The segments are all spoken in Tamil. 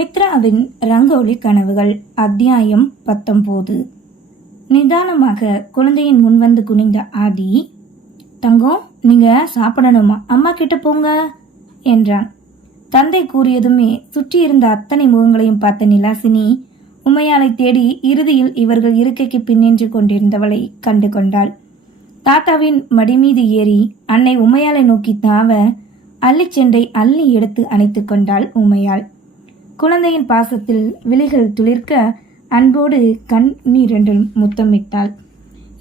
மித்ராவின் ரங்கோலி கனவுகள் அத்தியாயம் 19. நிதானமாக குழந்தையின் முன் வந்து குனிந்த ஆதி, தங்கம், நீங்க சாப்பிடணுமா, அம்மா கிட்ட போங்க என்றான். தந்தை கூறியதுமே சுற்றி இருந்த அத்தனை முகங்களையும் பார்த்த நிலாசினி உமையாலை தேடி இறுதியில் இவர்கள் இருக்கைக்கு பின்னின்று கொண்டிருந்தவளை கண்டு கொண்டாள். தாத்தாவின் மடி மீது ஏறி அன்னை உமையாலை நோக்கி தாவ அள்ளிச்சென்றை அள்ளி எடுத்து அணைத்து கொண்டாள் உமையாள். குழந்தையின் பாசத்தில் விழிகள் துளிர்க்க அன்போடு கண்ணீரெண்டில் முத்தமிட்டாள்.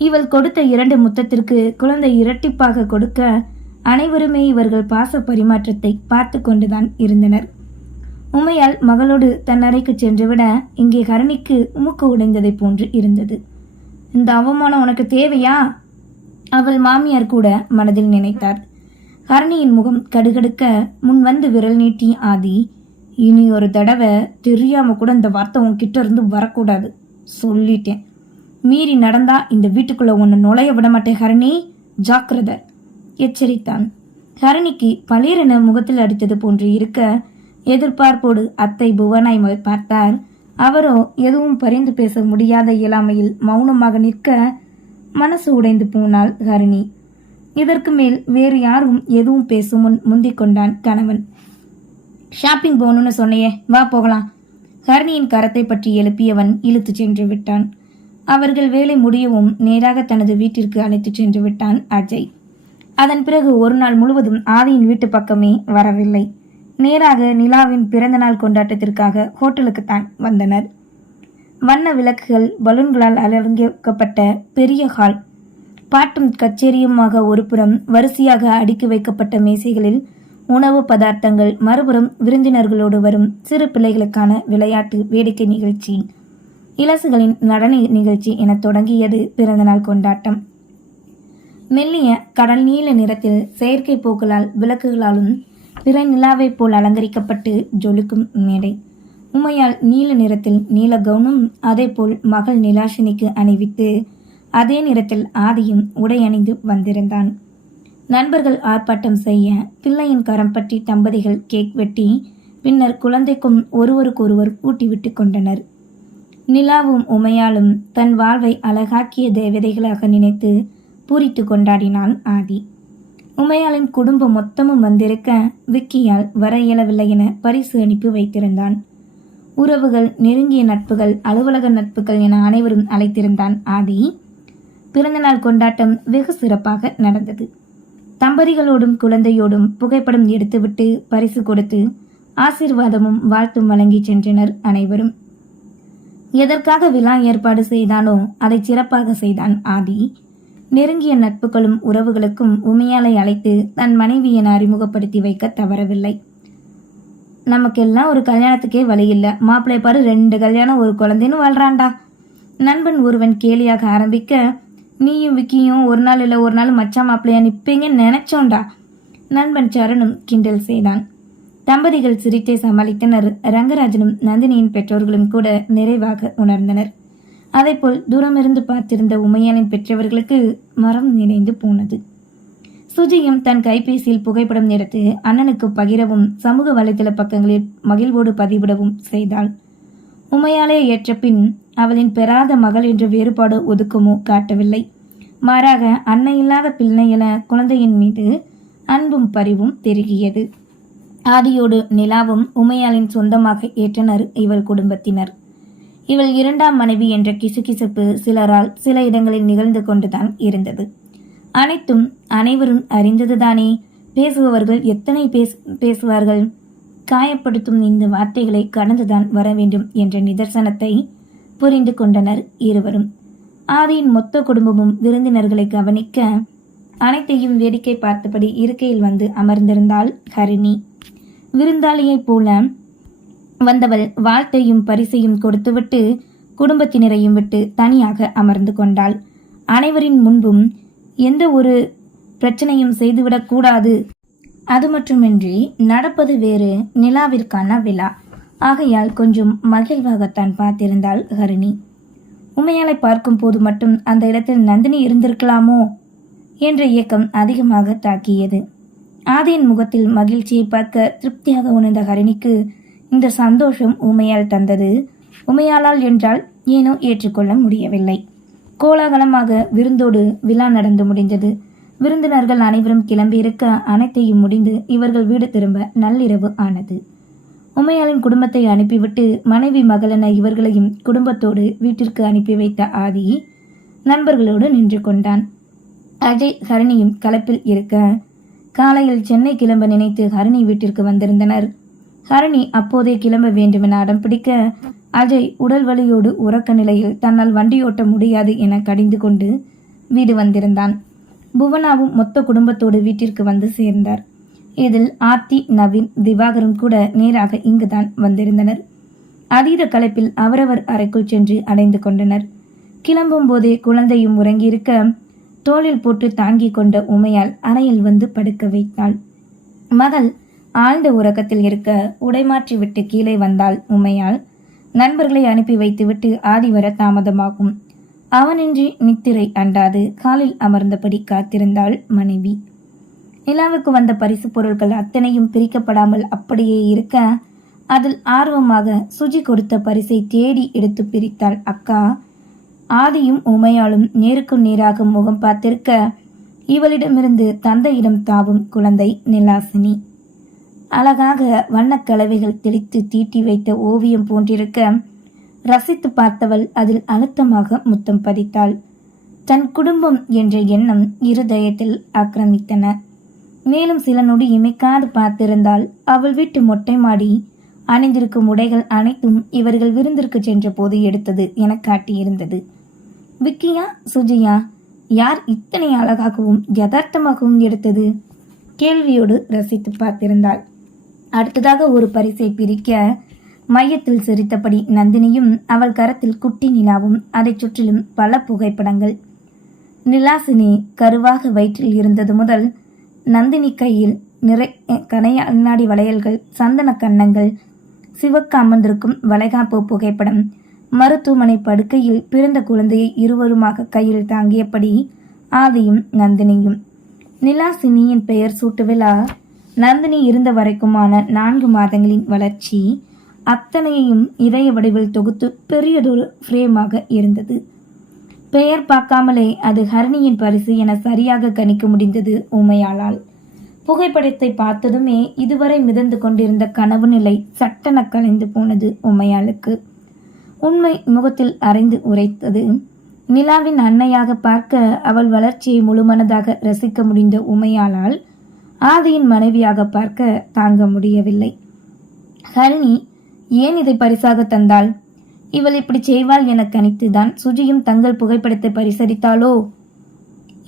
இவள் கொடுத்த 2 முத்தத்திற்கு குழந்தை இரட்டிப்பாக கொடுக்க அனைவருமே இவர்கள் பாச பரிமாற்றத்தை பார்த்து கொண்டுதான் இருந்தனர். உமையால் மகளோடு தன் அறைக்கு சென்றுவிட இங்கே ஹரணிக்கு மூக்கு உடைந்ததை போன்று இருந்தது. இந்த அவமானம் உனக்கு தேவையா? அவள் மாமியார் கூட மனதில் நினைத்தார். ஹரணியின் முகம் கடுகடுக்க முன் வந்து விரல் நீட்டி ஆதி, இனி ஒரு தடவை தெரியாம கூட இந்த வார்த்தை உன்கிட்ட இருந்து வரக்கூடாது, சொல்லிட்டேன். மீறி நடந்தா இந்த வீட்டுக்குள்ள உன்னை நுழைய விட மாட்டேன் ஹரணி, ஜாக்கிரதை எச்சரித்தான். ஹரணிக்கு பளீரென முகத்தில் அடித்தது போன்று இருக்க எதிர்பார்ப்போடு அத்தை புவனாய் பார்த்தார். அவரோ எதுவும் பரிந்து பேச முடியாத இயலாமையில் மௌனமாக நிற்க மனசு உடைந்து போனாள் ஹரிணி. இதற்கு மேல் வேறு யாரும் எதுவும் பேசும் முன் முந்திக் கொண்டான் கணவன். ஷாப்பிங் போகணும்னு சொன்னையே, வா போகலாம். ஹரணியின் கரத்தை பற்றி எழுப்பியவன் இழுத்து சென்று விட்டான். அவர்கள் வேலை முடியவும் நேராக தனது வீட்டிற்கு அழைத்து சென்று விட்டான் அஜய். அதன் பிறகு ஒரு நாள் முழுவதும் ஆதியின் வீட்டு பக்கமே வரவில்லை. நேராக நிலாவின் பிறந்த நாள் கொண்டாட்டத்திற்காக ஹோட்டலுக்குத்தான் வந்தனர். வண்ண விளக்குகள், பலூன்களால் அலங்கரிக்கப்பட்ட பெரிய ஹால், பாட்டும் கச்சேரியுமாக ஒரு புறம் வரிசையாக அடுக்கி வைக்கப்பட்ட மேசைகளில் உணவு பதார்த்தங்கள், மறுபுறம் விருந்தினர்களோடு வரும் சிறு பிள்ளைகளுக்கான விளையாட்டு வேடிக்கை நிகழ்ச்சி, இலசுகளின் நடன நிகழ்ச்சி என தொடங்கியது பிறந்தநாள் கொண்டாட்டம். மெல்லிய கடல் நீல நிறத்தில் செயற்கை பூக்களால் விளக்குகளாலும் பிற நிலாவை போல் அலங்கரிக்கப்பட்டு ஜொலிக்கும் மேடை. உமையால் நீல நிறத்தில் நீல கவுனும் அதே போல் மகள் நிலாஷினிக்கு அணிவித்து அதே நிறத்தில் ஆதியும் உடை அணிந்து வந்திருந்தான். நண்பர்கள் ஆர்ப்பாட்டம் செய்ய பிள்ளையின் கரம் பற்றி தம்பதிகள் கேக் வெட்டி பின்னர் குழந்தைக்கும் ஒருவருக்கொருவர் ஊட்டிவிட்டு கொண்டனர். நிலாவும் உமையாலும் தன் வாழ்வை அழகாக்கிய தேவதைகளாக நினைத்து பூரித்து கொண்டாடினான் ஆதி. உமையாளின் குடும்பம் மொத்தமும் வந்திருக்க விக்கியால் வர இயலவில்லை என பரிசு அனுப்பி வைத்திருந்தான். உறவுகள், நெருங்கிய நட்புகள், அலுவலக நட்புகள் என அனைவரும் அழைத்திருந்தான் ஆதி. பிறந்தநாள் கொண்டாட்டம் வெகு சிறப்பாக நடந்தது. தம்பதிகளோடும் குழந்தையோடும் புகைப்படம் எடுத்துவிட்டு பரிசு கொடுத்து ஆசீர்வாதமும் வாழ்த்தும் வழங்கி சென்றனர் அனைவரும். எதற்காக விழா ஏற்பாடு செய்தானோ அதை சிறப்பாக செய்தான் ஆதி. நெருங்கிய நட்புகளும் உறவுகளுக்கும் உமையாலை அழைத்து தன் மனைவி என அறிமுகப்படுத்தி வைக்க தவறவில்லை. நமக்கெல்லாம் ஒரு கல்யாணத்துக்கே வழி இல்லை, மாப்பிள்ளை பாரு 2 கல்யாணம் ஒரு குழந்தைன்னு வாழ்றான்டா. நண்பன் ஒருவன் கேலியாக ஆரம்பிக்க, நீயும் விக்கியும் ஒரு நாள் இல்லை ஒரு நாள் மச்சா மாப்பிள்ளையா நிற்பீங்கன்னு நினைச்சோண்டா. நண்பன் சரணும் கிண்டல் செய்தான். தம்பதிகள் சிரித்தை சமாளித்தனர். ரங்கராஜனும் நந்தினியின் பெற்றோர்களும் கூட நிறைவாக உணர்ந்தனர். அதேபோல் தூரமிருந்து பார்த்திருந்த உமையானின் பெற்றவர்களுக்கு மரம் நினைந்து போனது. சுஜியும் தன் கைபேசியில் புகைப்படம் எடுத்து அண்ணனுக்கு பகிரவும் சமூக வலைதள பக்கங்களில் மகிழ்வோடு பதிவிடவும் செய்தாள். உமையாலே ஏற்ற பின் அவளின் பெறாத மகள் என்ற வேறுபாடு ஒதுக்கமோ காட்டவில்லை. மாறாக அன்னை இல்லாத பிள்ளை என குழந்தையின் மீது அன்பும் பரிவும் பெருகியது. ஆதியோடு நிலாவும் உமையாளின் சொந்தமாக ஏற்றனர் இவள் குடும்பத்தினர். இவள் 2ஆம் மனைவி என்ற கிசுகிசுப்பு சிலரால் சில இடங்களில் நிகழ்ந்து கொண்டுதான் இருந்தது. அனைத்தும் அனைவரும் அறிந்ததுதானே. பேசுபவர்கள் எத்தனை பேசுவார்கள்? காயப்படுத்தும் இந்த வார்த்தைகளை கடந்துதான் வர வேண்டும் என்ற நிதர்சனத்தை புரிந்து கொண்டனர் இருவரும். ஆதியின் மொத்த குடும்பமும் விருந்தினர்களை கவனிக்க அனைத்தையும் வேடிக்கை பார்த்தபடி இருக்கையில் வந்து அமர்ந்திருந்தாள் ஹரிணி. விருந்தாளியைப் போல வந்தவள் வாழ்த்தையும் பரிசையும் கொடுத்துவிட்டு குடும்பத்தினரையும் விட்டு தனியாக அமர்ந்து கொண்டாள். அனைவரின் முன்பும் எந்த ஒரு பிரச்சனையும் செய்துவிடக் கூடாது. அது மட்டுமின்றி நடப்பது வேறு, நிலாவிற்கான விழா. ஆகையால் கொஞ்சம் மகிழ்வாகத்தான் பார்த்திருந்தாள் ஹரிணி. உமையாலை பார்க்கும் போது மட்டும் அந்த இடத்தில் நந்தினி இருந்திருக்கலாமோ என்ற இயக்கம் அதிகமாக தாக்கியது. ஆதியின் முகத்தில் மகிழ்ச்சியை பார்க்க திருப்தியாக உணர்ந்த ஹரிணிக்கு இந்த சந்தோஷம் உமையால் தந்தது. உமையாளால் என்றால் ஏனோ ஏற்றுக்கொள்ள முடியவில்லை. கோலாகலமாக விருந்தோடு விழா நடந்து முடிந்தது. விருந்தினர்கள் அனைவரும் கிளம்பியிருக்க அனைத்தையும் முடிந்து இவர்கள் வீடு திரும்ப நள்ளிரவு ஆனது. உமையாளின் குடும்பத்தை அனுப்பிவிட்டு மனைவி மகளென இவர்களையும் குடும்பத்தோடு வீட்டிற்கு அனுப்பி வைத்த ஆதி நண்பர்களோடு நின்று கொண்டான். அஜய் ஹரிணியும் கலப்பில் இருக்க காலையில் சென்னை கிளம்ப நினைத்து ஹரிணி வீட்டிற்கு வந்திருந்தனர். ஹரிணி அப்போதே கிளம்ப வேண்டுமென அடம் பிடிக்க அஜய் உடல் வலியோடு உறக்க நிலையில் தன்னால் வண்டி ஓட்ட முடியாது என கடிந்து கொண்டு வீடு வந்திருந்தான். புவனாவும் மொத்த குடும்பத்தோடு வீட்டிற்கு வந்து சேர்ந்தார். இதில் ஆர்த்தி, நவீன், திவாகரும் கூட நேராக இங்குதான் வந்திருந்தனர். அதீத களைப்பில் அவரவர் அறைக்குள் சென்று அடைந்து கொண்டனர். கிளம்பும் போதே குழந்தையும் உறங்கியிருக்க தோளில் போட்டு தாங்கி கொண்ட உமையால் அறையில் வந்து படுக்க வைத்தாள். மகள் ஆழ்ந்த உறக்கத்தில் இருக்க உடைமாற்றி விட்டு கீழே வந்தாள் உமையால். நண்பர்களை அனுப்பி வைத்துவிட்டு ஆதி வர தாமதமாகும். அவனின்றி நித்திரை அண்டாது காலில் அமர்ந்தபடி காத்திருந்தாள் மனைவி. நிலாவுக்கு வந்த பரிசு பொருட்கள் அத்தனையும் பிரிக்கப்படாமல் அப்படியே இருக்க அதில் ஆர்வமாக சுஜி கொடுத்த பரிசை தேடி எடுத்து பிரித்தாள் அக்கா. ஆதியும் உமையாலும் நேருக்கு நேராக முகம் பார்த்திருக்க இவளிடமிருந்து தந்தையிடம் தாவும் குழந்தை நிலாசினி. அழகாக வண்ணக்கலவைகள் தெளித்து தீட்டி வைத்த ஓவியம் போன்றிருக்க ரசித்து பார்த்தவள் அதில் அழுத்தமாக முத்தம் பதித்தாள். தன் குடும்பம் என்ற எண்ணம் இருதயத்தில் ஆக்கிரமித்தன. மேலும் சில நொடி இமைக்காது பார்த்திருந்தால் அவள் வீட்டு மொட்டை மாடி அணிந்திருக்கும் உடைகள் அனைத்தும் இவர்கள் விருந்திற்கு சென்ற போது எடுத்தது என காட்டியிருந்தது. விக்கியா, சுஜியா, யார் இத்தனை அழகாகவும் யதார்த்தமாகவும் எடுத்தது? கேள்வியோடு ரசித்து பார்த்திருந்தாள். அடுத்ததாக ஒரு பரிசை பிரிக்க மையத்தில் சிரித்தபடி நந்தினியும் அவள் கரத்தில் குட்டி நிலாவும் அதை சுற்றிலும் பல புகைப்படங்கள். நிலாசினி கருவாக வயிற்றில் இருந்தது முதல் நந்தினி கையில் கண்ணாடி வளையல்கள், சந்தன கன்னங்கள், சிவக்க அமர்ந்திருக்கும் வளைகாப்பு புகைப்படம், மருத்துவமனை படுக்கையில் பிறந்த குழந்தையை இருவருமாக கையில் தாங்கியபடி ஆதியும் நந்தினியும். நிலாசினியின் பெயர் சூட்டு விழா, நந்தினி இருந்த வரைக்குமான 4 மாதங்களின் வளர்ச்சி அத்தனையையும் இதய வடிவில் தொகுத்து பெரியதொரு ஃப்ரேமாக இருந்தது. பெயர் பார்க்காமலே அது ஹரிணியின் பரிசு என சரியாக கணிக்க முடிந்தது உமையாளால். புகைப்படத்தை பார்த்ததுமே இதுவரை மிதந்து கொண்டிருந்த கனவு நிலை சட்டென கலைந்து போனது உமையாளுக்கு. உண்மை முகத்தில் அரைந்து உரைத்தது. நிலாவின் அன்னையாக பார்க்க அவள் வளர்ச்சியை முழுமனதாக ரசிக்க முடிந்த உமையாளால் ஆதியின் மனைவியாக பார்க்க தாங்க முடியவில்லை. ஹரிணி ஏன் இதை பரிசாக தந்தாள்? இவள் இப்படி செய்வாள் என கணித்துதான் சுஜியும் தங்கள் புகைப்படத்தை பரிசளித்தாளோ?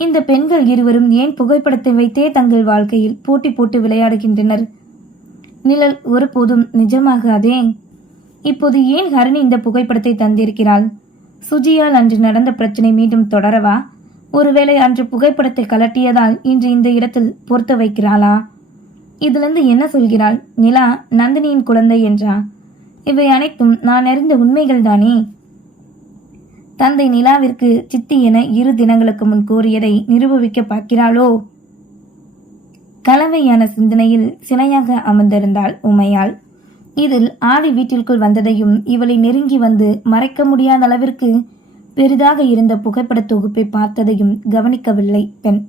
இந்த பெண்கள் இருவரும் ஏன் புகைப்படத்தை வைத்தே தங்கள் வாழ்க்கையில் போட்டி போட்டு விளையாடுகின்றனர்? நிழல் ஒருபோதும் நிஜமாகாதே. இப்போது ஏன் ஹரிணி இந்த புகைப்படத்தை தந்திருக்கிறாள்? சுஜியால் அன்று நடந்த பிரச்சனை மீண்டும் தொடரவா? ஒருவேளை அன்று புகைப்படத்தை கலட்டியதால் இன்று இந்த இடத்தில் பொறுத்த வைக்கிறாளா? இதிலிருந்து என்ன சொல்கிறாள்? நிலா நந்தினியின் குழந்தை என்றா? இவை அனைத்தும் நான் அறிந்த உண்மைகள் தானே. தந்தை நிலாவிற்கு சித்தி என 2 தினங்களுக்கு முன் கூறியதை நிரூபிக்க பார்க்கிறாளோ? கலவையான சிந்தனையில் சிலையாக அமர்ந்திருந்தாள் உமையாள். இதில் ஆதி வீட்டிற்குள் வந்ததையும் இவளை நெருங்கி வந்து மறைக்க முடியாத அளவிற்கு பெரிதாக இருந்த புகைப்பட தொகுப்பை பார்த்ததையும் கவனிக்கவில்லை பெண்.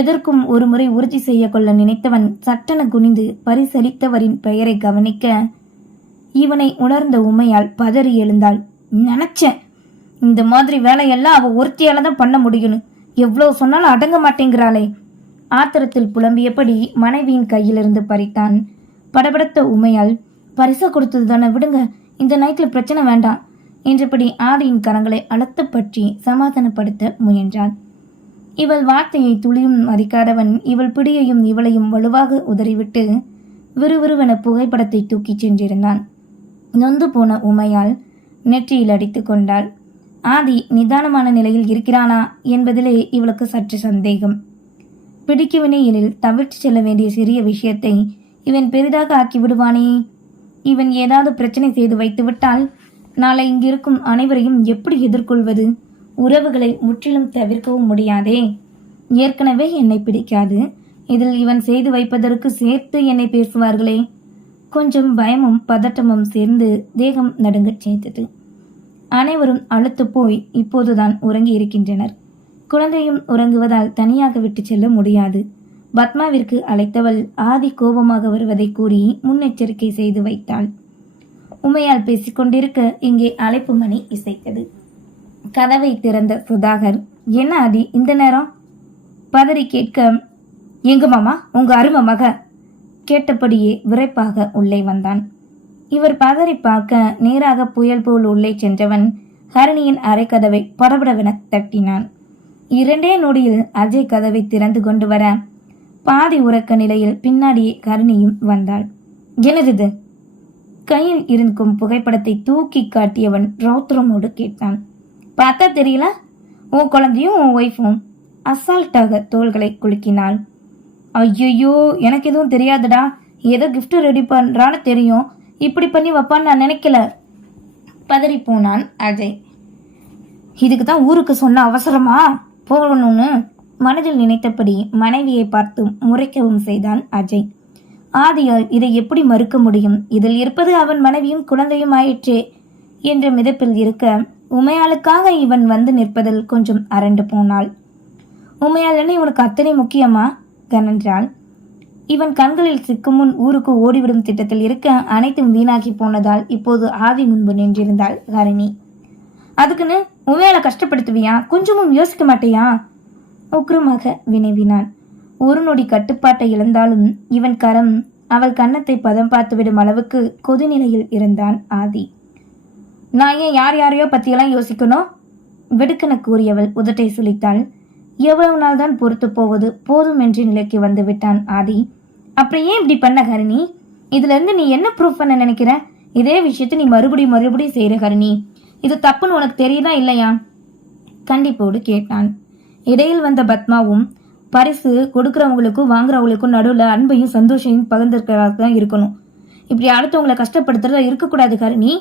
எதற்கும் ஒரு முறை உறுதி செய்ய கொள்ள நினைத்தவன் சட்டென குனிந்து பரிசளித்தவரின் பெயரை கவனிக்க இவனை உணர்ந்த உமையால் பதறி எழுந்தாள். நினைச்சேன், இந்த மாதிரி வேலையெல்லாம் அவ ஒருத்தியால தான் பண்ண முடியும்னு. எவ்வளவு சொன்னாலும் அடங்க மாட்டேங்கிறாளே. ஆத்திரத்தில் புலம்பியபடி மனைவியின் கையிலிருந்து பறித்தான். படபடத்த உமையால், பரிசா கொடுத்தது தானே, விடுங்க, இந்த நைட்ல பிரச்சனை வேண்டாம் என்றபடி ஆதியின் கரங்களை அழுத்த பற்றி சமாதானப்படுத்த முயன்றான். இவள் வார்த்தையை துளியும் மதிக்காதவன் இவள் பிடியையும் இவளையும் வலுவாக உதறிவிட்டு விறுவிறுவென புகைப்படத்தை தூக்கிச் சென்றிருந்தான். நொந்து போன உமையால் நெற்றியில் அடித்து கொண்டாள். ஆதி நிதானமான நிலையில் இருக்கிறானா என்பதிலே இவளுக்கு சற்று சந்தேகம். பிடிக்கவினை எனில் தவிர்த்து செல்ல வேண்டிய சிறிய விஷயத்தை இவன் பெரிதாக ஆக்கி விடுவானே. இவன் ஏதாவது பிரச்சனை செய்து வைத்துவிட்டால் நாளை இங்கிருக்கும் அனைவரையும் எப்படி எதிர்கொள்வது? உறவுகளை முற்றிலும் தவிர்க்கவும் முடியாதே. ஏற்கனவே என்னை பிடிக்காது, இதில் இவன் செய்து வைப்பதற்கு சேர்த்து என்னை பேசுவார்களே. கொஞ்சம் பயமும் பதட்டமும் சேர்ந்து தேகம் நடுங்கச் செய்தது. அனைவரும் அழுத்து போய் இப்போதுதான் உறங்கி இருக்கின்றனர். குழந்தையும் உறங்குவதால் தனியாக விட்டு செல்ல முடியாது. பத்மாவிற்கு அழைத்தவள் ஆதி கோபமாக வருவதை கூறி முன்னெச்சரிக்கை செய்து வைத்தாள். உமையால் பேசிக்கொண்டிருக்க இங்கே அழைப்பு மணி இசைத்தது. கதவை திறந்த சுதாகர், என்ன ஆதி இந்த நேரம்? பதறி கேட்க, எங்க மாமா, உங்க அருமை மக கேட்டபடியே விரைப்பாக உள்ளே வந்தான். இவர் பதறி பார்க்க நேராக புயல் போல் உள்ளே சென்றவன் ஹரிணியின் அரை கதவை படபடவென தட்டினான். 2 நொடியில் அஜய் கதவை திறந்து கொண்டு வர பாதி உறக்க நிலையில் பின்னாடியே ஹரிணியும் வந்தாள். என்னது? கையில் இருக்கும் புகைப்படத்தை தூக்கி காட்டியவன் ரௌத்ரமோடு கேட்டான். பார்த்தா தெரியல, உன் குழந்தையும் உன் ஒய்ஃபும். அசால்ட்டாக தோள்களை குலுக்கினாள். ஐயோ, எனக்கு எதுவும் தெரியாதுடா, ஏதோ கிஃப்ட் ரெடி பண்றான்னு தெரியும், இப்படி பண்ணி வைப்பான்னு நான் நினைக்கல. பதறி போனான் அஜய். இதுக்கு தான் ஊருக்கு சொன்ன அவசரமா போகணும்னு மனதில் நினைத்தபடி மனைவியை பார்த்து முறைக்கவும் செய்தான் அஜய். ஆதியால் இதை எப்படி மறுக்க முடியும்? இதில் இருப்பது அவன் மனைவியும் குழந்தையும் ஆயிற்றே என்ற மிதப்பில் இருக்க உமையாளுக்காக இவன் வந்து நிற்பதில் கொஞ்சம் அரண்டு போனாள். உமையாளன்னு இவனுக்கு அத்தனை முக்கியமா கனன்றாள். இவன் கண்களில் சிக்கும் முன் ஊருக்கு ஓடிவிடும் திட்டத்தில் இருக்க அனைத்தும் வீணாகி போனதால் இப்போது ஆதி முன்பு நின்றிருந்தாள் ஹரிணி. அதுக்குன்னு உமையாளை கஷ்டப்படுத்துவியா? கொஞ்சமும் யோசிக்க மாட்டேயா? உக்ரமாக வினவினான். ஒரு நொடி கட்டுப்பாட்டை இழந்தாலும் இவன் கரம் அவள் கன்னத்தை பதம் பார்த்துவிடும் அளவுக்கு கொதிநிலையில் இருந்தான் ஆதி. நான் ஏன் யாரையோ பத்தியெல்லாம் யோசிக்கணும்? வெடுக்கென கூறியவள் உதட்டை சுளித்தாள். எவ்வளவு நாள் தான் பொறுத்து போவது, போதும் என்ற நிலைக்கு வந்து விட்டான் ஆதி. அப்புறம் ஏன் இப்படி பண்ண ஹரிணி? இதுல இருந்து நீ என்ன ப்ரூஃப் பண்ண நினைக்கிற? இதே விஷயத்தை நீ மறுபடியும் செய்யற ஹரிணி, இது தப்புன்னு உனக்கு தெரியுதா இல்லையா? கண்டிப்போடு கேட்டான். இடையில் வந்த பத்மாவும் பரிசு கொடுக்கறவங்களுக்கும் வாங்குறவங்களுக்கும் நடுவில் அன்பையும் சந்தோஷையும் பகிர்ந்திருக்கிறதா இருக்கணும். இப்படி அடுத்தவங்களை கஷ்டப்படுத்துறதா இருக்கக்கூடாது ஹரிணி,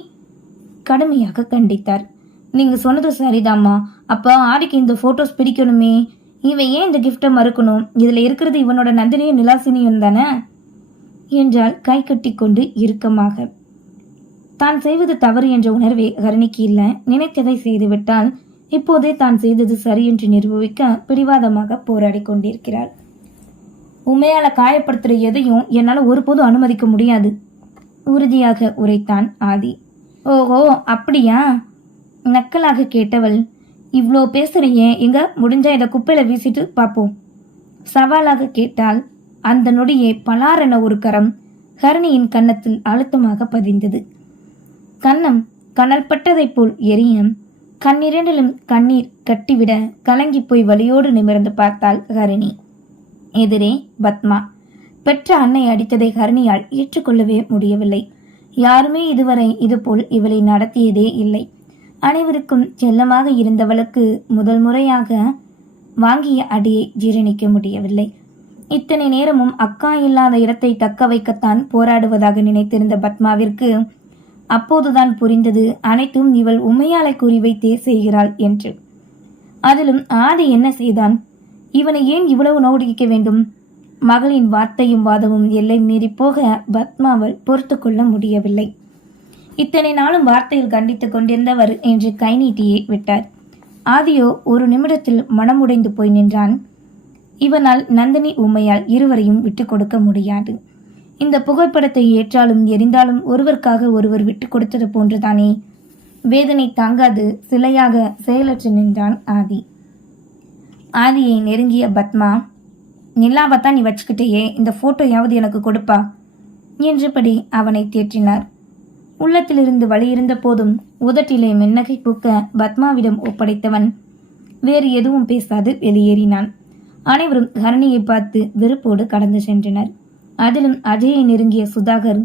கடுமையாக கண்டித்தார். நீங்க சொன்னது சரிதாம்மா. அப்ப ஆதிக்கு இந்த போட்டோஸ் பிடிக்கணுமே, இவன் ஏன் இந்த கிஃப்டை மறுக்கணும்? இதுல இருக்கிறது இவனோட நந்தினியும் நிலாசினியும் தானே என்றால் கை கட்டி கொண்டு இறுக்கமாக. தான் செய்வது தவறு என்ற உணர்வே ஹரிணிக்கு இல்லை. நினைத்ததை செய்துவிட்டால் இப்போதே தான் செய்தது சரி என்று நிரூபிக்க பிடிவாதமாக போராடி கொண்டிருக்கிறாள். உண்மையால காயப்படுத்துற எதையும் என்னால் ஒருபோதும் அனுமதிக்க முடியாது, உறுதியாக உரைத்தான் ஆதி. ஓஹோ அப்படியா? நக்கலாக கேட்டவள், இவ்வளோ பேசுறியே, எங்க முடிஞ்சா இதை குப்பையில வீசிட்டு பார்ப்போம் சவாலாக கேட்டால். அந்த நொடியே பலாரென ஒரு கரம் ஹரிணியின் கன்னத்தில் அழுத்தமாக பதிந்தது. கன்னம் கனல் பட்டதைப் போல் எரிய கண்ணிரண்டிலும் கண்ணீர் கட்டிவிட கலங்கி போய் வலியோடு நிமிர்ந்து பார்த்தாள் ஹரிணி. எதிரே பத்மா. பெற்ற அன்னை அடித்ததை ஹரிணியால் ஏற்றுக்கொள்ளவே முடியவில்லை. யாருமே இதுவரை இதுபோல் இவளை நடத்தியதே இல்லை. அனைவருக்கும் செல்லமாக இருந்தவளுக்கு முதல் முறையாக வாங்கிய அடியை ஜீரணிக்க முடியவில்லை. இத்தனை நேரமும் அக்கா இல்லாத இடத்தை தக்க வைக்கத்தான் போராடுவதாக நினைத்திருந்த பத்மாவிற்கு அப்போதுதான் புரிந்தது அனைத்தும் இவள் உமையாளை குறிவைத்தே செய்கிறாள் என்று. அதிலும் ஆதி என்ன செய்தான்? இவனை ஏன் இவ்வளவு நோடிக்க வேண்டும்? மகளின் வார்த்தையும் வாதமும் எல்லை மீறி போக பத்மாவள் பொறுத்து கொள்ள முடியவில்லை. இத்தனை நாளும் வார்த்தையில் கண்டித்துக் கொண்டிருந்தவர் என்று கை நீட்டியே விட்டார். ஆதியோ ஒரு நிமிடத்தில் மனமுடைந்து போய் நின்றான். இவனால் நந்தினி உமையால் இருவரையும் விட்டு கொடுக்க முடியாது. இந்த புகைப்படத்தை ஏற்றாலும் எரிந்தாலும் ஒருவருக்காக ஒருவர் விட்டு கொடுத்தது போன்றுதானே. வேதனை தாங்காது சிலையாக செயலற்று நின்றான் ஆதி. ஆதியை நெருங்கிய பத்மா, நிலாவைத்தான் நீ வச்சுக்கிட்டேயே, இந்த போட்டோயாவது எனக்கு கொடுப்பா என்றபடி அவனை தேற்றினார். உள்ளத்திலிருந்து வழியிருந்த போதும் உதட்டிலே மென்னகை பூக்க பத்மாவிடம் ஒப்படைத்தவன் வேறு எதுவும் பேசாது வெளியேறினான். அனைவரும் ஹரணியை பார்த்து வெறுப்போடு கடந்து சென்றனர். அதிலும் அஜயை நெருங்கிய சுதாகர்,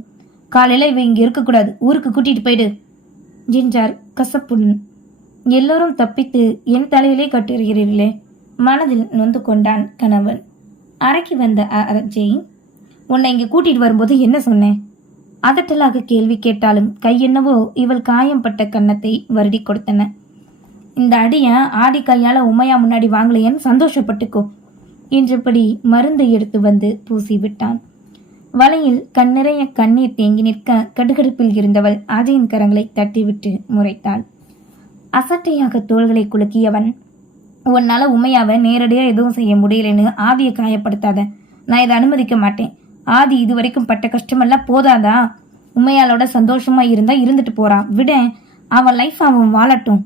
காலையில இவ இங்க இருக்கக்கூடாது, ஊருக்கு கூட்டிட்டு போயிடு என்றார் கசப்புடன். எல்லோரும் தப்பித்து என் தலையிலே கட்டுகிறீர்களே, மனதில் நொந்து கொண்டான் கணவன். அறைக்கு வந்த அஜய், உன்னை இங்க கூட்டிட்டு வரும்போது என்ன சொன்னேன்? அதட்டலாக கேள்வி கேட்டாலும் கையென்னவோ இவள் காயம்பட்ட கன்னத்தை வருடி கொடுத்தன. இந்த அடிய ஆடி கையால உமையா முன்னாடி வாங்கலையன்னு சந்தோஷப்பட்டுக்கோ என்றபடி மருந்தை எடுத்து வந்து பூசி விட்டான். வலையில் கண்ணிறைய கண்ணீர் தேங்கி நிற்க கடுகடுப்பில் இருந்தவள் அஜயின் கரங்களை தட்டிவிட்டு முறைத்தாள். அசட்டையாக தோள்களை குலுக்கியவன், உன்னால உண்மையாவ நேரடியா எதுவும் செய்ய முடியலன்னு ஆதியை காயப்படுத்தாத. நான் இதை அனுமதிக்க மாட்டேன். ஆதி இதுவரைக்கும் பட்ட கஷ்டமெல்லாம் போதாதா? உண்மையாலோட சந்தோஷமா இருந்தா இருந்துட்டு போறான், விட அவன் லைஃப் அவன் வாழட்டும்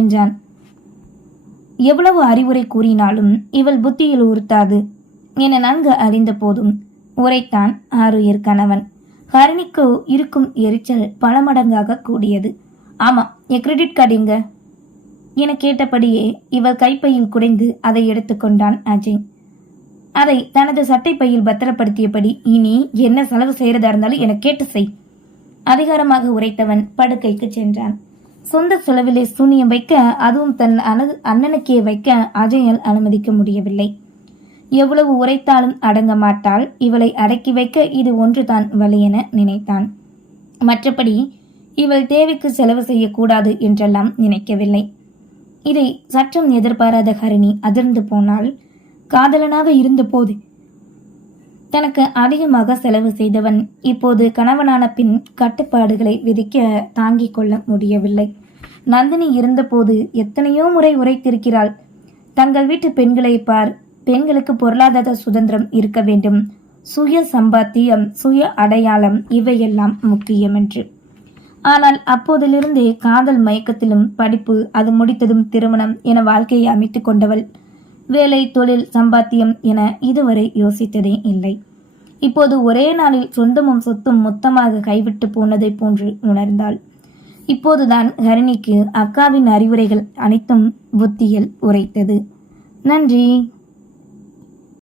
என்றான். எவ்வளவு அறிவுரை கூறினாலும் இவள் புத்தியில் உறுத்தாது என நன்கு அறிந்த போதும் உரைத்தான் ஆருயிர் கணவன். ஹரிணிக்கு இருக்கும் எரிச்சல் பல மடங்காக கூடியது. ஆமா, என் கிரெடிட் கார்டு எங்க என கேட்டபடியே இவள் கைப்பையில் குடைந்து அதை எடுத்துக்கொண்டான் அஜய். அதை தனது சட்டை பையில் பத்திரப்படுத்தியபடி, இனி என்ன செலவு செய்யறதா இருந்தாலும் என கேட்டு செய் அதிகாரமாக உரைத்தவன் படுக்கைக்கு சென்றான். சொந்த செலவிலே சூனியம் வைக்க, அதுவும் தன் அண்ணனுக்கே வைக்க அஜயால் அனுமதிக்க முடியவில்லை. எவ்வளவு உரைத்தாலும் அடங்க மாட்டாள். இவளை அடக்கி வைக்க இது ஒன்றுதான் வழி என நினைத்தான். மற்றபடி இவள் தேவைக்கு செலவு செய்யக்கூடாது என்றெல்லாம் நினைக்கவில்லை. இதை சற்றும் எதிர்பாராத ஹரிணி அதிர்ந்து போனாள். காதலனாக இருந்தபோது தனக்கு அதிகமாக செலவு செய்தவன் இப்போது கணவனான பின் கட்டுப்பாடுகளை விதிக்க தாங்கிக் கொள்ள முடியவில்லை. நந்தினி இருந்தபோது எத்தனையோ முறை உரைத்திருக்கிறாள். தங்கள் வீட்டு பெண்களை பார், பெண்களுக்கு பொருளாதார சுதந்திரம் இருக்க வேண்டும், சுய சம்பாத்தியம், சுய அடையாளம் இவையெல்லாம் முக்கியம் என்று. ஆனால் அப்போதிலிருந்தே காதல் மயக்கத்திலும் படிப்பு, அது முடித்ததும் திருமணம் என வாழ்க்கையை அமைத்து கொண்டவள் வேலை, தொழில், சம்பாத்தியம் என இதுவரை யோசித்ததே இல்லை. இப்போது ஒரே நாளில் சொந்தமும் சொத்தும் மொத்தமாக கைவிட்டு போனதை போன்று உணர்ந்தாள். இப்போதுதான் ஹரிணிக்கு அக்காவின் அறிவுரைகள் அனைத்தும் புத்தியில் உரைத்தது. நன்றி.